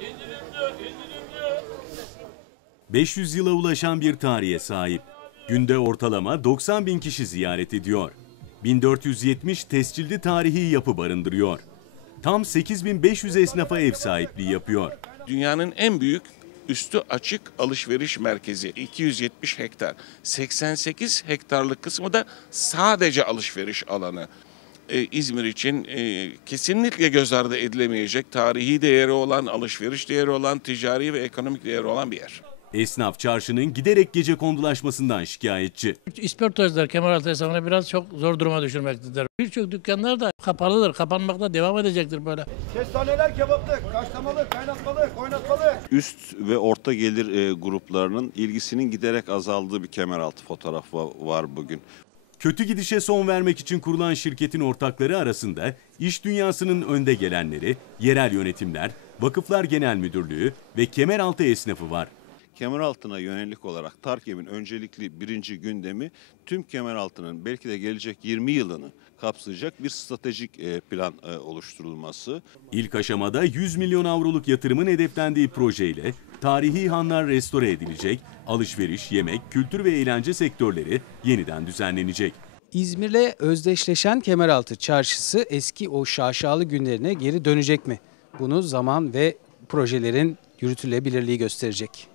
İndirimli, indirimli. 500 yıla ulaşan bir tarihe sahip. Günde ortalama 90 bin kişi ziyaret ediyor. 1470 tescilli tarihi yapı barındırıyor. Tam 8500 esnafa ev sahipliği yapıyor. Dünyanın en büyük üstü açık alışveriş merkezi 270 hektar. 88 hektarlık kısmı da sadece alışveriş alanı. Ee, İzmir için e, kesinlikle göz ardı edilemeyecek tarihi değeri olan, alışveriş değeri olan, ticari ve ekonomik değeri olan bir yer. Esnaf çarşının giderek gece kondulaşmasından şikayetçi. İsportacılar Kemeraltı hesabına biraz çok zor duruma düşürmektedir. Birçok dükkanlar da kapalıdır, kapanmakta devam edecektir böyle. Kestaneler kebaplık, kaşlamalık, kaynatmalık, oynatmalık. üst ve orta gelir e, gruplarının ilgisinin giderek azaldığı bir kemeraltı fotoğrafı va- var bugün. Kötü gidişe son vermek için kurulan şirketin ortakları arasında iş dünyasının önde gelenleri, yerel yönetimler, Vakıflar Genel Müdürlüğü ve Kemeraltı esnafı var. Kemeraltı'na yönelik olarak TARKEM'in öncelikli birinci gündemi tüm Kemeraltı'nın belki de gelecek 20 yılını kapsayacak bir stratejik e, plan e, oluşturulması. İlk aşamada 100 milyon avroluk yatırımın hedeflendiği projeyle tarihi hanlar restore edilecek, alışveriş, yemek, kültür ve eğlence sektörleri yeniden düzenlenecek. İzmir'le özdeşleşen Kemeraltı Çarşısı eski o şaşalı günlerine geri dönecek mi? Bunu zaman ve projelerin yürütülebilirliği gösterecek.